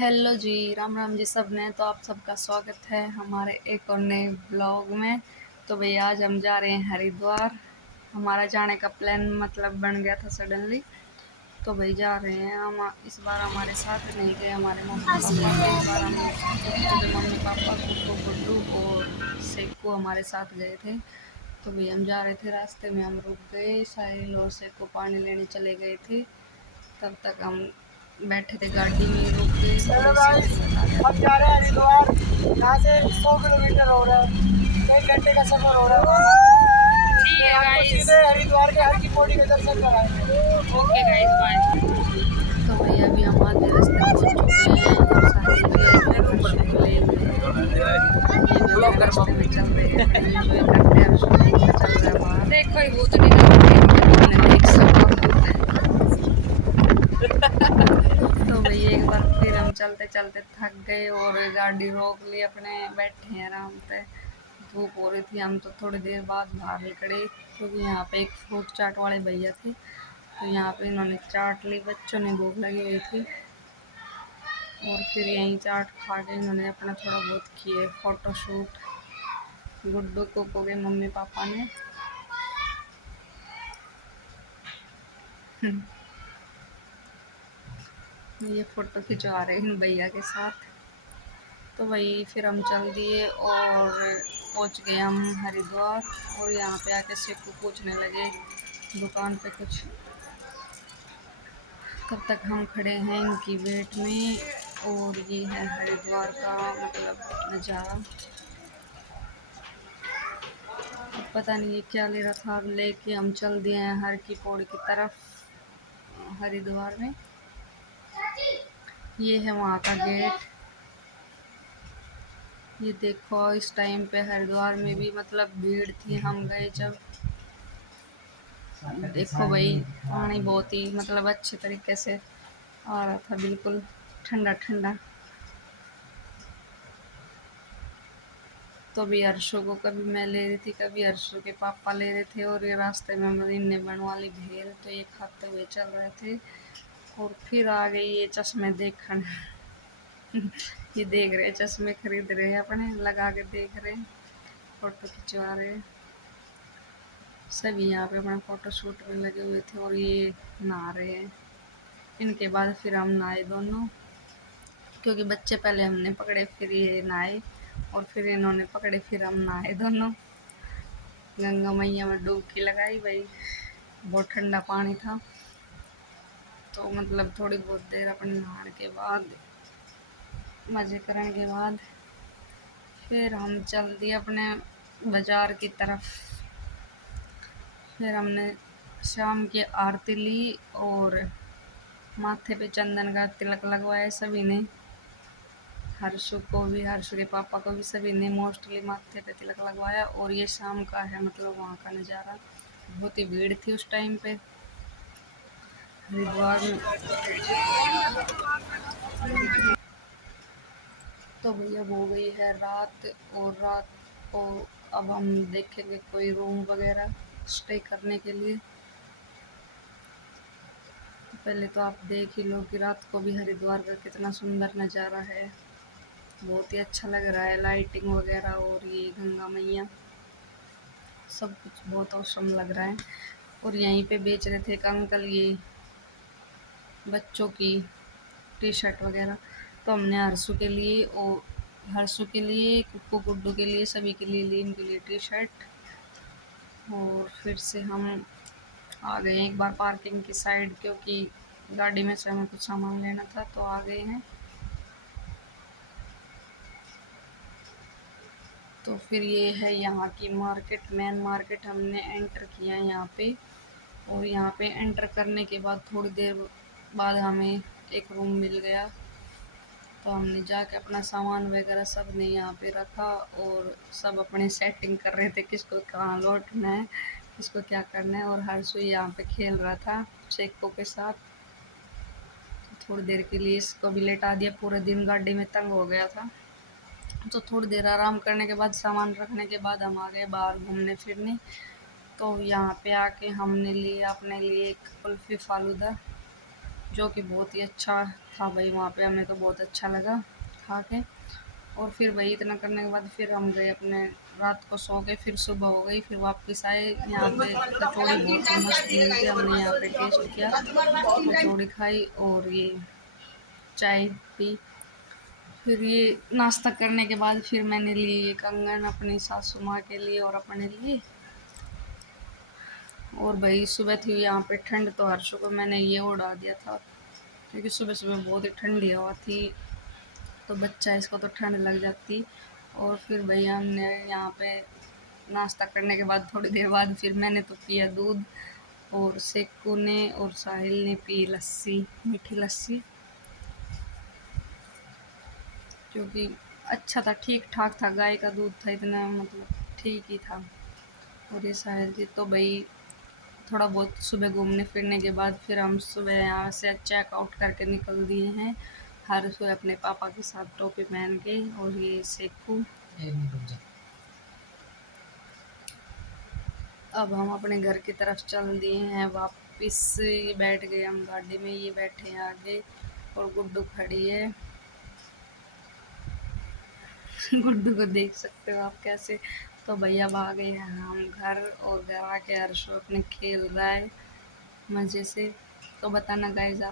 Hello जी, राम राम जी सब ने। तो आप सबका स्वागत है हमारे एक और नए ब्लॉग में। तो भाई आज हम जा रहे हैं हरिद्वार। हमारा जाने का प्लान मतलब बन गया था सडनली। तो भाई जा रहे हैं हम। इस बार हमारे साथ नहीं गए हमारे मम्मी पापा। तो इस बार हम खुद मम्मी पापा कुक्कू गुड्डू और सेक्कू हमारे साथ गए थे। तो भाई हम जा रहे थे, रास्ते में हम रुक गए। साहिल और सेक्कू पानी लेने चले गए थे। तब तक हम बैठे थे गाड़ी में, रुक गए चलो थोड़ी सी, गाइस, फिर बता रहे हम जा रहे हैं हरिद्वार। यहाँ से 100 किलोमीटर हो रहा है, 1 घंटे का सफर हो रहा है। ठीक तो है आपको गाइस। सीधे हरिद्वार के हर की पौड़ी के दर्शन कराएंगे। Okay guys, bye. तो भैया अभी हम आधे रास्ते पहुंच चुके हैं और साहिल भी अपने हर्षु को ले हुए हैं। ये भी अपने रास्ते में चल रहे हैं, अपने एंजॉय करते हैं। हर्षु घूमता चल रहा है बाहर। देखो ही भूत नहीं ना, हमने देख सका भूत है। तो भैया एक बार फिर हम चलते चलते थक गए और गाड़ी रोक ली अपने, बैठे हैं आराम से। धूप हो रही थी, हम तो थोड़ी देर बाद बाहर निकले क्योंकि यहाँ पे एक फ्रूट चाट वाले भैया थे। तो यहाँ पे इन्होंने चाट ली, बच्चों ने भूख लगी हुई थी और फिर यहीं चाट खा के इन्होंने अपना थोड़ा बहुत किए फोटो शूट। गुड्डू को गए मम्मी पापा ने। ये फोटो खिंचवा रहे हैं भैया के साथ। तो वही फिर हम चल दिए और पहुंच गए हम हरिद्वार। और यहाँ पे आके सेकू पूछने लगे दुकान पे कुछ। तब तक हम खड़े हैं इनकी वेट में। और ये है हरिद्वार का मतलब नज़ारा। अब पता नहीं ये क्या ले रहा था, अब लेके हम चल दिए हैं हर की पौड़ी की तरफ हरिद्वार में। ये है वहाँ का गेट। ये देखो इस टाइम पे हरिद्वार में भी मतलब भीड़ थी, हम गए जब। देखो भाई पानी बहुत ही मतलब अच्छे तरीके से आ रहा था, बिल्कुल ठंडा ठंडा। तो अभी हर्षो को कभी मैं ले रही थी, कभी हर्षो के पापा ले रहे थे। और ये रास्ते में मरीन ने बनवा ली भेल, तो ये खाते हुए चल रहे थे। और फिर आ गई ये चश्मे देखने। ये देख रहे चश्मे, खरीद रहे अपने, लगा के देख रहे, फोटो खिंचवा रहे। सभी यहाँ पे अपना फोटो शूट में लगे हुए थे और ये नहा रहे हैं। इनके बाद फिर हम नहाए दोनों, क्योंकि बच्चे पहले हमने पकड़े फिर ये नहाए और फिर इन्होंने पकड़े फिर हम नहाए दोनों। गंगा मैया में डुबकी लगाई भाई, बहुत ठंडा पानी था। तो मतलब थोड़ी बहुत देर अपने नहाने के बाद, मज़े करने के बाद फिर हम चल दिए अपने बाज़ार की तरफ। फिर हमने शाम की आरती ली और माथे पे चंदन का तिलक लगवाया सभी ने। हर्षु को भी, हर्षु के पापा को भी, सभी ने मोस्टली माथे पे तिलक लगवाया। और ये शाम का है मतलब वहाँ का नज़ारा। बहुत ही भीड़ थी उस टाइम पे हरिद्वार में। तो भैया हो गई है रात, और रात को अब हम देखेंगे कोई रूम वगैरह स्टे करने के लिए। तो पहले तो आप देख ही लो कि रात को भी हरिद्वार का कितना सुंदर नज़ारा है। बहुत ही अच्छा लग रहा है, लाइटिंग वगैरह और ये गंगा मैया, सब कुछ बहुत औसम लग रहा है। और यहीं पे बेच रहे थे एक अंकल ये बच्चों की टी शर्ट वगैरह। तो हमने हर्षु के लिए और हर्षु के लिए, कुक्कू गुड्डू के लिए, सभी के लिए ली इनके लिए टी शर्ट। और फिर से हम आ गए एक बार पार्किंग की साइड, क्योंकि गाड़ी में से हमें कुछ सामान लेना था, तो आ गए हैं। तो फिर ये है यहाँ की मार्केट, मेन मार्केट हमने एंटर किया है यहाँ पे। और यहाँ पे एंटर करने के बाद थोड़ी देर बाद हमें एक रूम मिल गया। तो हमने जाके अपना सामान वगैरह सब ने यहाँ पे रखा और सब अपने सेटिंग कर रहे थे, किसको कहाँ लौटना है, किसको क्या करना है। और हर्षु यहाँ पे खेल रहा था शेको के साथ। तो थोड़ी देर के लिए इसको भी लेटा दिया, पूरे दिन गाड़ी में तंग हो गया था। तो थोड़ी देर आराम करने के बाद, सामान रखने के बाद, हम आ गए बाहर घूमने फिरने। तो यहाँ पे आके हमने लिया अपने लिए एक कुल्फ़ी फालूदा। जो कि बहुत ही अच्छा था भाई। वहाँ पे हमें तो बहुत अच्छा लगा खा के। और फिर वही इतना करने के बाद फिर हम गए अपने, रात को सो गए, फिर सुबह हो गई, फिर वापस आए। यहाँ पे कचौड़ी बहुत मस्त मिलती है, हमने यहाँ पे टेस्ट किया, कचौड़ी खाई और ये चाय पी। फिर ये नाश्ता करने के बाद फिर मैंने ली ये कंगन अपनी सासू माँ के लिए और अपने लिए। और भाई सुबह थी यहाँ पे ठंड, तो हर्षु को मैंने ये उड़ा दिया था, क्योंकि सुबह सुबह बहुत ही ठंडी हवा थी, तो बच्चा इसको तो ठंड लग जाती। और फिर भाई हमने यहाँ पे नाश्ता करने के बाद थोड़ी देर बाद फिर मैंने तो पिया दूध, और सेकू ने और साहिल ने पी लस्सी, मीठी लस्सी, क्योंकि अच्छा था, ठीक ठाक था, गाय का दूध था, इतना मतलब ठीक ही था। और ये साहिल जी तो भाई थोड़ा बहुत सुबह घूमने फिरने के बाद फिर हम सुबह यहाँ से चेकआउट करके निकल दिए हैं, हर सुबह अपने पापा के साथ टोपी पहन के। और ये सेकू, अब हम अपने घर की तरफ चल दिए हैं वापस। ये बैठ गए हम गाड़ी में, ये बैठे हैं आगे, और गुड्डू खड़ी है। गुड्डू को देख सकते हो आप कैसे। तो भैया अब आ गए हैं हम घर, और घर आके हर्षो अपने खेल रहा है मज़े से। तो बताना गाइस आप